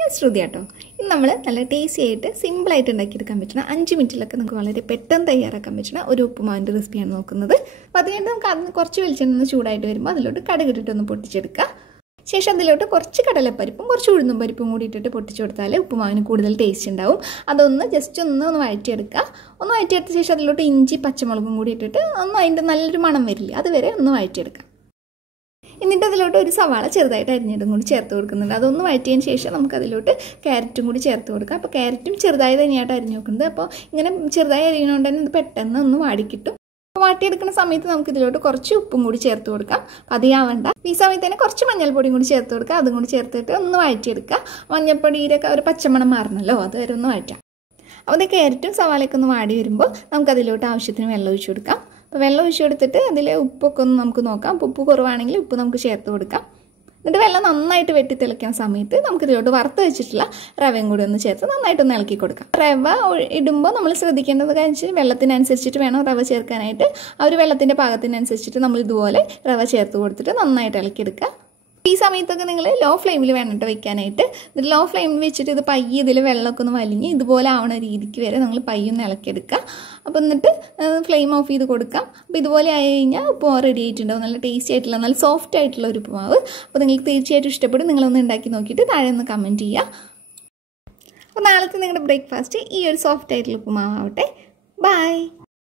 ഞാൻ ശ്രുതി കേട്ടോ. ഇന്ന് നമ്മൾ നല്ല ടേസ്റ്റി ആയിട്ട് സിമ്പിളായിട്ട് ഉണ്ടാക്കിയെടുക്കാൻ പറ്റുന്ന 5 മിനിറ്റിലൊക്കെ നമുക്ക് വളരെ പെട്ടെന്ന് തയ്യാറാക്കാൻ പറ്റുന്ന ഒരു ഉപ്പുമാവിൻ്റെ റെസിപ്പിയാണ് നോക്കുന്നത്. അപ്പോൾ അതിനായിട്ട് നമുക്ക് അതിന് കുറച്ച് വെളിച്ചെണ്ണ ചൂടായിട്ട് വരുമ്പോൾ അതിലോട്ട് കടുകിട്ടിട്ടൊന്ന് പൊട്ടിച്ചെടുക്കുക. ശേഷം അതിലോട്ട് കുറച്ച് കടലപ്പരിപ്പും കുറച്ച് ഉഴുന്നും പരിപ്പും കൂടി ഇട്ടിട്ട് പൊട്ടിച്ചു കൊടുത്താൽ ഉപ്പുമാവിന് കൂടുതൽ ടേസ്റ്റ് ഉണ്ടാവും. അതൊന്ന് ജസ്റ്റ് ഒന്ന് വഴറ്റിയെടുക്കുക. ഒന്ന് വഴറ്റിയെടുത്ത ശേഷം അതിലോട്ട് ഇഞ്ചി പച്ചമുളകും കൂടി ഇട്ടിട്ട് അതിൻ്റെ നല്ലൊരു മണം വരില്ലേ, അതുവരെ ഒന്ന് വഴറ്റിയെടുക്കുക. എന്നിട്ട് അതിലോട്ട് ഒരു സവാള ചെറുതായിട്ട് അരിഞ്ഞിട്ടും കൂടി ചേർത്ത് കൊടുക്കുന്നുണ്ട്. അതൊന്ന് വഴറ്റിയതിന് ശേഷം നമുക്കതിലോട്ട് ക്യാരറ്റും കൂടി ചേർത്ത് കൊടുക്കാം. അപ്പോൾ ക്യാരറ്റും ചെറുതായി തന്നെയായിട്ട് അരിഞ്ഞു നോക്കുന്നത്. അപ്പോൾ ഇങ്ങനെ ചെറുതായി അരിയുന്നതുകൊണ്ട് തന്നെ ഇത് പെട്ടെന്ന് ഒന്ന് വാടിക്കിട്ടും. അപ്പോൾ വാട്ടിയെടുക്കുന്ന സമയത്ത് നമുക്ക് ഇതിലോട്ട് കുറച്ച് ഉപ്പും കൂടി ചേർത്ത് കൊടുക്കാം. അപ്പോൾ അധികമാവണ്ട. ഈ സമയത്ത് തന്നെ കുറച്ച് മഞ്ഞൾപ്പൊടിയും കൂടി ചേർത്ത് കൊടുക്കുക. അതും കൂടി ചേർത്തിട്ട് ഒന്ന് വഴറ്റിയെടുക്കുക. മഞ്ഞൾപ്പൊടിയിലൊക്കെ ഒരു പച്ചമണം മാറണമല്ലോ, അതുവരെ ഒന്ന് വഴറ്റാം. അപ്പോൾ ഇത് ക്യാരറ്റും സവാളയൊക്കെ ഒന്ന് വാടി വരുമ്പോൾ നമുക്കതിലോട്ട് ആവശ്യത്തിന് വെള്ളം ഒഴിച്ചു കൊടുക്കാം. അപ്പോൾ വെള്ളം ഒഴിച്ചു കൊടുത്തിട്ട് അതിൽ ഉപ്പൊക്കെ ഒന്ന് നമുക്ക് നോക്കാം. ഉപ്പ് കുറവാണെങ്കിൽ ഉപ്പ് നമുക്ക് ചേർത്ത് കൊടുക്കാം. എന്നിട്ട് വെള്ളം നന്നായിട്ട് വെട്ടി തിളയ്ക്കുന്ന സമയത്ത് നമുക്കിതിലോട്ട് വറുത്ത് വെച്ചിട്ടുള്ള റവയും കൂടി ഒന്ന് ചേർത്ത് നന്നായിട്ടൊന്ന് ഇളക്കി കൊടുക്കാം. റവ ഇടുമ്പോൾ നമ്മൾ ശ്രദ്ധിക്കേണ്ടത് കാര്യം വെള്ളത്തിനനുസരിച്ചിട്ട് വേണം റവ ചേർക്കാനായിട്ട്. ആ ഒരു വെള്ളത്തിൻ്റെ പാകത്തിനനുസരിച്ചിട്ട് നമ്മൾ ഇതുപോലെ റവ ചേർത്ത് കൊടുത്തിട്ട് നന്നായിട്ട് ഇളക്കിയെടുക്കുക. ഈ സമയത്തൊക്കെ നിങ്ങൾ ലോ ഫ്ലെയിമിൽ വേണം കേട്ടോ വെക്കാനായിട്ട്. എന്നിട്ട് ലോ ഫ്ലെയിമിൽ വെച്ചിട്ട് ഇത് പയ്യെ ഇതിൽ വെള്ളമൊക്കെ ഒന്ന് വലിഞ്ഞ് ഇതുപോലെ ആവണ രീതിക്ക് വരെ നിങ്ങൾ പയ്യൊന്ന് ഇളക്കിയെടുക്കുക. അപ്പോൾ എന്നിട്ട് ഫ്ലെയിം ഓഫ് ചെയ്ത് കൊടുക്കാം. അപ്പോൾ ഇതുപോലെ ആയി കഴിഞ്ഞാൽ ഉപ്പുമാവ് റെഡി ആയിട്ടുണ്ടാവും. നല്ല ടേസ്റ്റി ആയിട്ടുള്ള നല്ല സോഫ്റ്റ് ആയിട്ടുള്ള ഒരു ഉപ്പുമാവ്. അപ്പോൾ നിങ്ങൾക്ക് തീർച്ചയായിട്ടും ഇഷ്ടപ്പെടും. നിങ്ങളൊന്ന് ഉണ്ടാക്കി നോക്കിയിട്ട് താഴെ ഒന്ന് കമൻറ്റ് ചെയ്യുക. അപ്പോൾ നാളത്തെ നിങ്ങളുടെ ബ്രേക്ക്ഫാസ്റ്റ് ഈ ഒരു സോഫ്റ്റ് ആയിട്ടുള്ള ഉപ്പുമാവ് ആവട്ടെ. ബൈ.